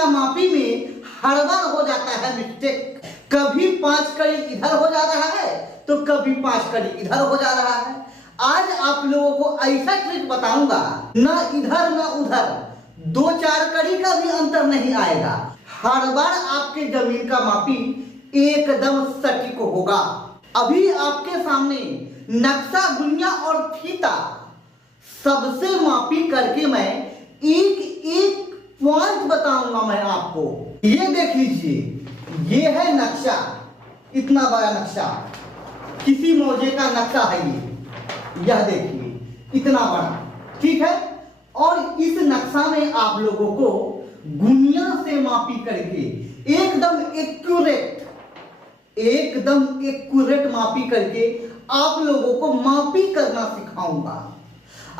का मापी में हर बार हो जाता है मिस्टेक। कभी 5 कड़ी इधर हो जा रहा है तो कभी 5 कड़ी इधर हो जा रहा है। आज आप लोगों को ऐसा ट्रिक बताऊंगा, ना इधर ना उधर, 2-4 कड़ी का भी अंतर नहीं आएगा। हर बार आपके जमीन का मापी एकदम सटीक होगा। अभी आपके सामने नक्शा, गुनिया और फीता सबसे मापी करके मैं एक एक पॉइंट बताऊंगा मैं आपको। ये देख लीजिए, ये है नक्शा, इतना बड़ा नक्शा, किसी मौजे का नक्शा है ये। यह देखिए इतना बड़ा, ठीक है। और इस नक्शा में आप लोगों को गुनिया से मापी करके एकदम एक्यूरेट मापी करके आप लोगों को मापी करना सिखाऊंगा।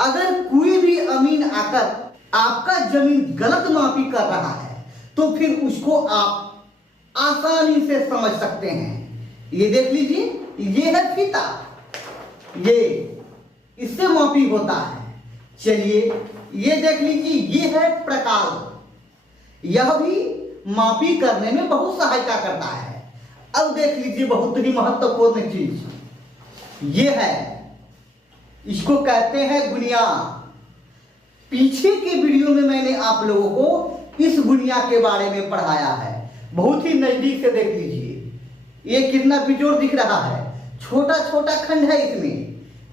अगर कोई भी अमीन आकर आपका जमीन गलत मापी कर रहा है तो फिर उसको आप आसानी से समझ सकते हैं। ये देख लीजिए, ये है फीता, ये इससे मापी होता है। चलिए ये देख लीजिए, ये है प्रकार, यह भी मापी करने में बहुत सहायता करता है। अब देख लीजिए बहुत ही महत्वपूर्ण चीज, ये है, इसको कहते हैं गुनिया। पीछे के वीडियो में मैंने आप लोगों को इस गुनिया के बारे में पढ़ाया है, बहुत ही नजदीक से देख लीजिए। ये कितना बिजोड़ दिख रहा है, छोटा छोटा खंड है इसमें।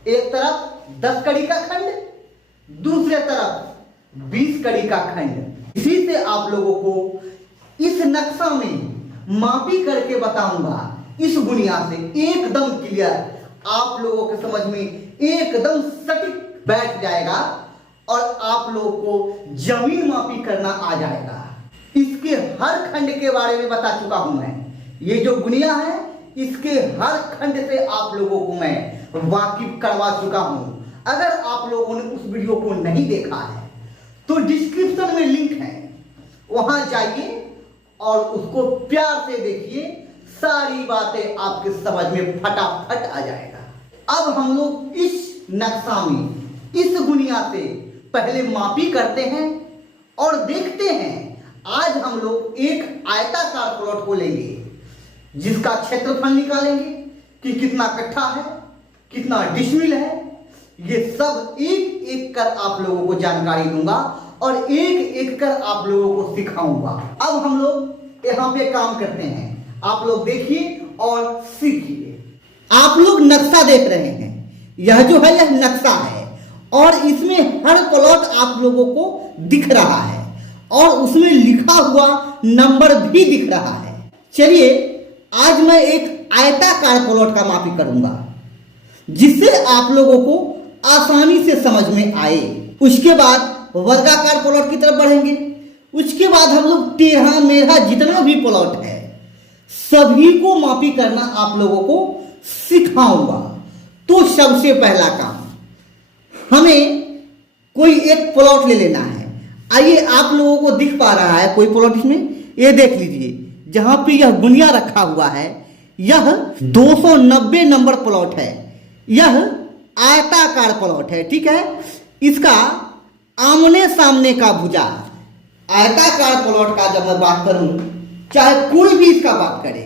एक तरफ 10 कड़ी का खंड, दूसरे तरफ 20 कड़ी का खंड। इसी से आप लोगों को इस नक्शा में मापी करके बताऊंगा। इस गुनिया से एकदम क्लियर, आप लोगों के समझ में एकदम सटीक बैठ जाएगा और आप लोगों को जमीन मापी करना आ जाएगा। इसके हर खंड के बारे में बता चुका हूं मैं। ये जो गुनिया है, इसके हर खंड से आप लोगों को मैं वाकिफ करवा चुका हूं। अगर आप लोगों ने उस वीडियो को नहीं देखा है तो डिस्क्रिप्शन में लिंक है, वहां जाइए और उसको प्यार से देखिए, सारी बातें आपके समझ में फटाफट आ जाएगा। अब हम लोग इस नक्शा में, इस गुनिया से पहले मापी करते हैं और देखते हैं। आज हम लोग एक आयताकार प्लॉट को लेंगे, जिसका क्षेत्रफल निकालेंगे कि कितना कट्ठा है, कितना डिसमिल है। ये सब एक एक कर आप लोगों को जानकारी दूंगा और एक एक कर आप लोगों को सिखाऊंगा। अब हम लोग यहाँ पे काम करते हैं, आप लोग देखिए और सीखिए। आप लोग नक्शा देख रहे हैं, यह जो है यह नक्शा है और इसमें हर प्लॉट आप लोगों को दिख रहा है और उसमें लिखा हुआ नंबर भी दिख रहा है। चलिए आज मैं एक आयताकार प्लॉट का मापी करूंगा, जिससे आप लोगों को आसानी से समझ में आए। उसके बाद वर्गाकार प्लॉट की तरफ बढ़ेंगे। उसके बाद हम लोग टेढ़ा मेढ़ा जितना भी प्लॉट है सभी को मापी करना आप लोगों को सिखाऊंगा। तो सबसे पहला काम, हमें कोई एक प्लॉट ले लेना है। आइए, आप लोगों को दिख पा रहा है कोई प्लॉट इसमें? ये देख लीजिए, जहां पे यह गुनिया रखा हुआ है, यह 290 नंबर प्लॉट है। यह आयताकार प्लॉट है, ठीक है। इसका आमने सामने का भुजा, आयताकार प्लॉट का जब मैं बात करूं, चाहे कोई भी इसका बात करे,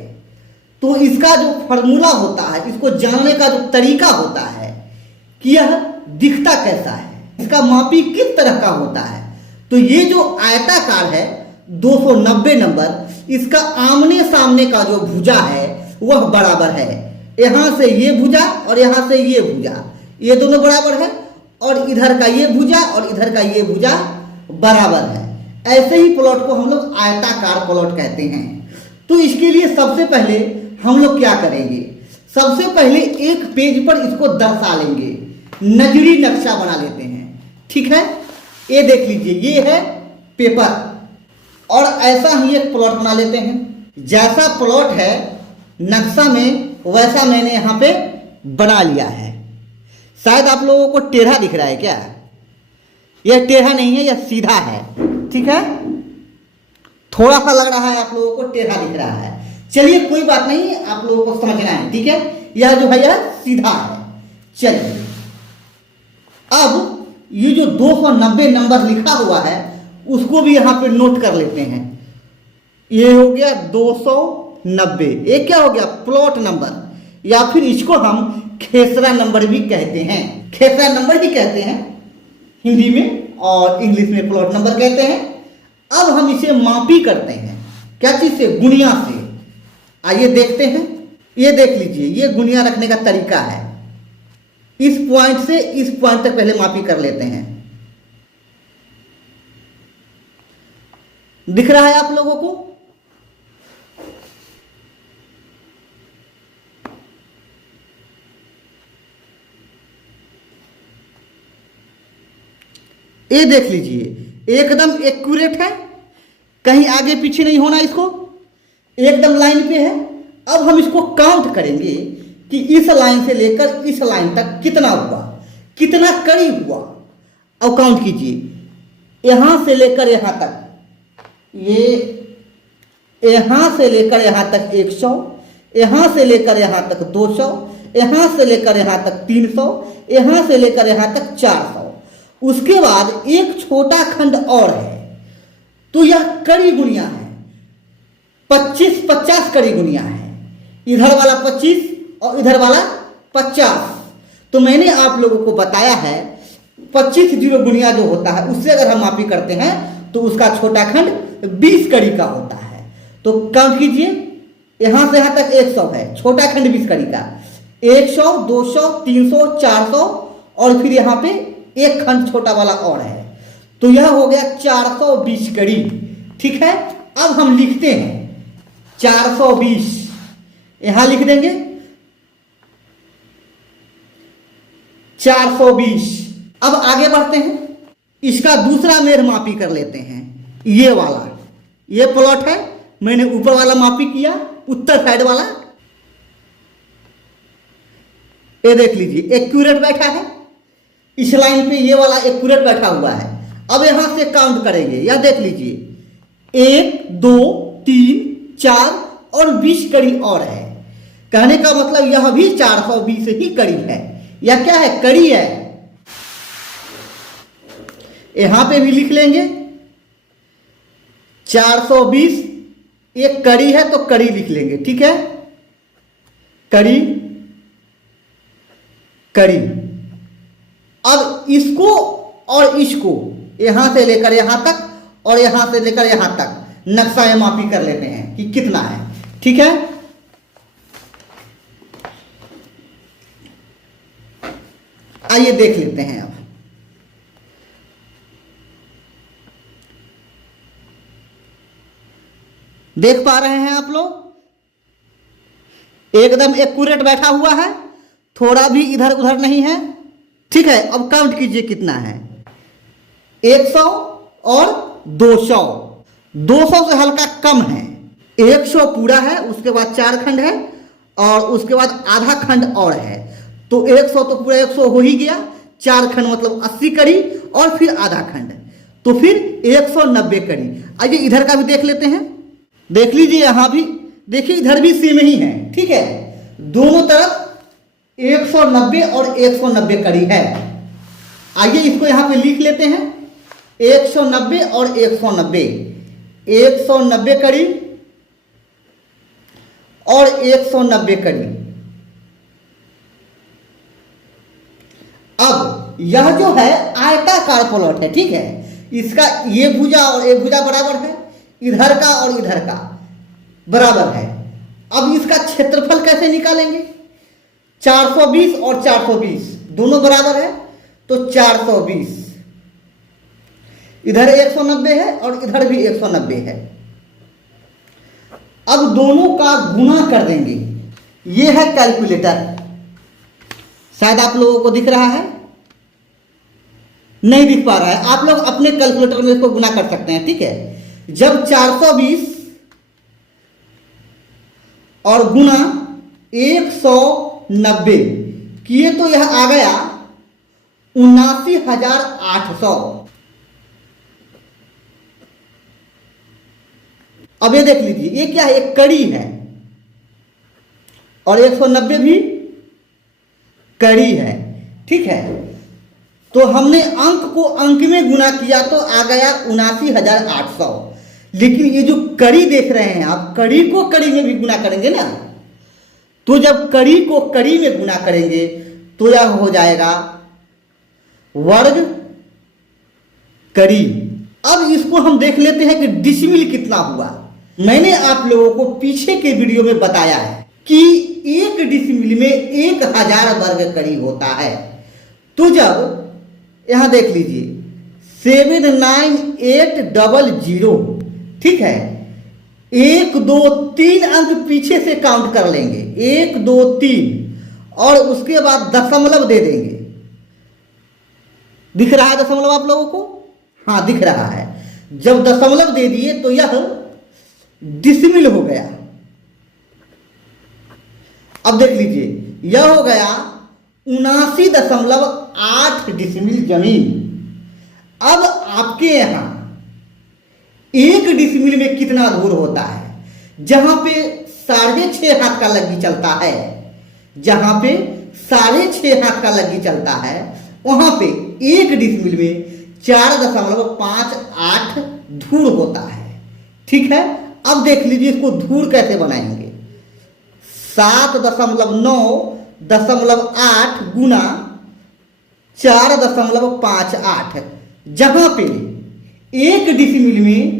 तो इसका जो फॉर्मूला होता है, इसको जानने का जो तरीका होता है कि यह दिखता कैसा है, इसका मापी किस तरह का होता है। तो ये जो आयताकार है 290 नंबर, इसका आमने सामने का जो भुजा है वह बराबर है। यहां से ये भुजा और यहां से ये भुजा, ये दोनों बराबर है, और इधर का ये भुजा और इधर का ये भुजा बराबर है। ऐसे ही प्लॉट को हम लोग आयताकार प्लॉट कहते हैं। तो इसके लिए सबसे पहले हम लोग क्या करेंगे, सबसे पहले एक पेज पर इसको दर्शा लेंगे, नजरी नक्शा बना लेते हैं, ठीक है। ये देख लीजिए, ये है पेपर, और ऐसा ही एक प्लॉट बना लेते हैं। जैसा प्लॉट है नक्शा में, वैसा मैंने यहाँ पे बना लिया है। शायद आप लोगों को टेढ़ा दिख रहा है क्या? यह टेढ़ा नहीं है, यह सीधा है, ठीक है। थोड़ा सा लग रहा है आप लोगों को टेढ़ा दिख रहा है, चलिए कोई बात नहीं, आप लोगों को समझना है, ठीक है। यह जो है यह सीधा है। चलिए अब ये जो 290 नंबर लिखा हुआ है उसको भी यहाँ पे नोट कर लेते हैं। ये हो गया 290। ये क्या हो गया? प्लॉट नंबर, या फिर इसको हम खेसरा नंबर भी कहते हैं। खेसरा नंबर ही कहते हैं हिंदी में, और इंग्लिश में प्लॉट नंबर कहते हैं। अब हम इसे मापी करते हैं, क्या चीज से? गुणिया से। आइए देखते हैं। ये देख लीजिए, ये गुणिया रखने का तरीका है। इस पॉइंट से इस पॉइंट तक पहले मापी कर लेते हैं। दिख रहा है आप लोगों को? ये देख लीजिए, एकदम एक्यूरेट है, कहीं आगे पीछे नहीं होना इसको, एकदम लाइन पे है। अब हम इसको काउंट करेंगे कि इस लाइन से लेकर इस लाइन तक कितना हुआ, कितना करीब हुआ। अब काउंट कीजिए, यहां से लेकर यहां तक, ये यहां से लेकर यहां तक 100, यहां से लेकर यहां तक 200, यहां से लेकर यहां तक 300, यहां से लेकर यहां तक 400। उसके बाद एक छोटा खंड और है, तो यह कड़ी गुणिया है। 50 कड़ी गुणिया है। इधर वाला 25 और इधर वाला 50। तो मैंने आप लोगों को बताया है 25 जीरो गुणिया जो होता है, उससे अगर हम मापी करते हैं तो उसका छोटा खंड 20 कड़ी का होता है। तो काउंट कीजिए, यहां से यहां तक 100 है, छोटा खंड 20 कड़ी का। 100, 200, 300, 400 और फिर यहां पे एक खंड छोटा वाला और है, तो यह हो गया 420 कड़ी। ठीक है, अब हम लिखते हैं 420, यहां लिख देंगे 420। अब आगे बढ़ते हैं, इसका दूसरा मेर मापी कर लेते हैं। ये वाला, ये प्लॉट है, मैंने ऊपर वाला मापी किया, उत्तर साइड वाला। ये देख लीजिए, एक्यूरेट बैठा है। इस लाइन पे ये वाला एक्यूरेट बैठा हुआ है। अब यहां से काउंट करेंगे, यह देख लीजिए 1, 2, 3, 4 और 20 कड़ी और है। कहने का मतलब यह भी 420 ही कड़ी है। यह क्या है? कड़ी है। यहां पे भी लिख लेंगे 420, एक कड़ी है तो कड़ी लिख लेंगे। ठीक है, कड़ी कड़ी। अब इसको और इसको यहां से लेकर यहां तक और यहां से लेकर यहां तक नक्शा में मापी कर लेते हैं कि कितना है। ठीक है, आइए देख लेते हैं। अब देख पा रहे हैं आप लोग, एकदम एक्यूरेट बैठा हुआ है, थोड़ा भी इधर उधर नहीं है। ठीक है, अब काउंट कीजिए कितना है। 100 और 200, 200 से हल्का कम है। 100 पूरा है, उसके बाद 4 खंड है और उसके बाद आधा खंड और है। तो 100 तो पूरा 100 हो ही गया, 4 खंड मतलब 80 कड़ी और फिर आधा खंड, तो फिर 190 कड़ी। आइए इधर का भी देख लेते हैं। देख लीजिए, यहां भी देखिए, इधर भी सेम ही है। ठीक है, दोनों तरफ 190 और 190 कड़ी है। आइए इसको यहां पे लिख लेते हैं, 190 और 190, 190 कड़ी और 190 कड़ी। अब यह जो है आयताकार प्लॉट है। ठीक है, इसका ये भुजा और एक भुजा बराबर है, इधर का और इधर का बराबर है। अब इसका क्षेत्रफल कैसे निकालेंगे? 420 और 420 दोनों बराबर है, तो 420। इधर 190 है और इधर भी 190 है। अब दोनों का गुणा कर देंगे। यह है कैलकुलेटर, शायद आप लोगों को दिख रहा है, नहीं दिख पा रहा है। आप लोग अपने कैलकुलेटर में इसको गुणा कर सकते हैं। ठीक है, जब 420 और गुणा 190 किए तो यह आ गया 79,800। अब ये देख लीजिए, ये क्या है? एक कड़ी है और 190 भी कड़ी है। ठीक है, तो हमने अंक को अंक में गुणा किया तो आ गया 79,800। लेकिन ये जो कड़ी देख रहे हैं आप, कड़ी को कड़ी में भी गुना करेंगे ना, तो जब कड़ी को कड़ी में गुना करेंगे तो यह हो जाएगा वर्ग कड़ी। अब इसको हम देख लेते हैं कि डिसिमिल कितना हुआ। मैंने आप लोगों को पीछे के वीडियो में बताया है कि एक डिसिमिल में 1000 वर्ग कड़ी होता है। तो जब यहां देख लीजिए 79800, ठीक है, 1 2 3 अंक पीछे से काउंट कर लेंगे, 1 2 3, और उसके बाद दशमलव दे देंगे। दिख रहा है दशमलव आप लोगों को? हाँ, दिख रहा है। जब दशमलव दे दिए तो यह डिसिमिल हो गया। अब देख लीजिए, यह हो गया 79.8 डिसिमिल जमीन। अब आपके यहां 1 डिसिमिल में कितना धूर होता है? जहां पे 6.5 हाथ का लग्गी चलता है, जहां पे 6.5 हाथ का लग्गी चलता है, वहां पे 1 डिसिमिल में 4.58 धूर होता है। ठीक है, अब देख लीजिए इसको धूर कैसे बनाएंगे। 7.9.8 गुना 4.58, जहां पे 1 डिसिमिल में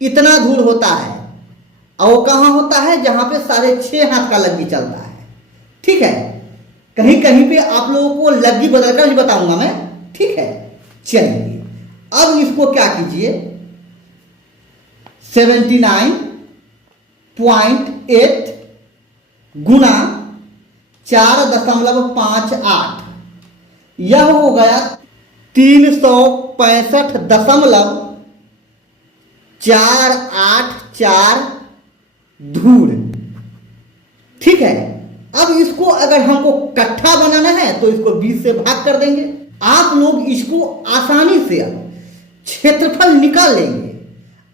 इतना धूर होता है, और वो कहां होता है? जहां पे 6.5 हाथ का लग्गी चलता है। ठीक है, कहीं कहीं पे आप लोगों को लग्गी बदलकर भी बताऊंगा मैं। ठीक है, चलिए अब इसको क्या कीजिए, 79.8 गुना 4.58, यह हो गया 365.484 धूर। ठीक है, अब इसको अगर हमको कट्ठा बनाना है तो इसको 20 से भाग कर देंगे। आप लोग इसको आसानी से क्षेत्रफल निकाल लेंगे,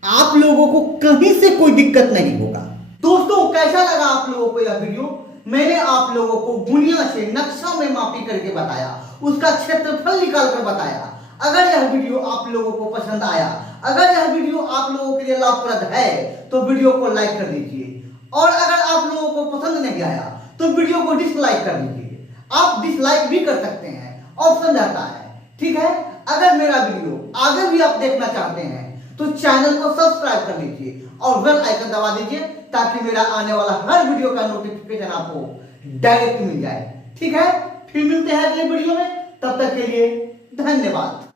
आप लोगों को कहीं से कोई दिक्कत नहीं होगा। दोस्तों, कैसा लगा आप लोगों को यह वीडियो? मैंने आप लोगों को गुनिया से नक्शा में मापी करके बताया, उसका क्षेत्रफल निकाल कर बताया। अगर यह वीडियो आप लोगों को पसंद आया, अगर यह वीडियो आप लोगों के लिए लाभप्रद है, तो वीडियो को लाइक कर दीजिए, और अगर आप लोगों को पसंद नहीं आया तो वीडियो को डिसलाइक कर दीजिए। आप डिसलाइक भी कर सकते हैं, ऑप्शन रहता है। ठीक है, अगर मेरा वीडियो आगे भी आप देखना चाहते हैं तो चैनल को सब्सक्राइब कर लीजिए और बेल आइकन दबा दीजिए, ताकि मेरा आने वाला हर वीडियो का नोटिफिकेशन आपको डायरेक्ट मिल जाए। ठीक है, फिर मिलते हैं अगले वीडियो में, तब तक के लिए धन्यवाद।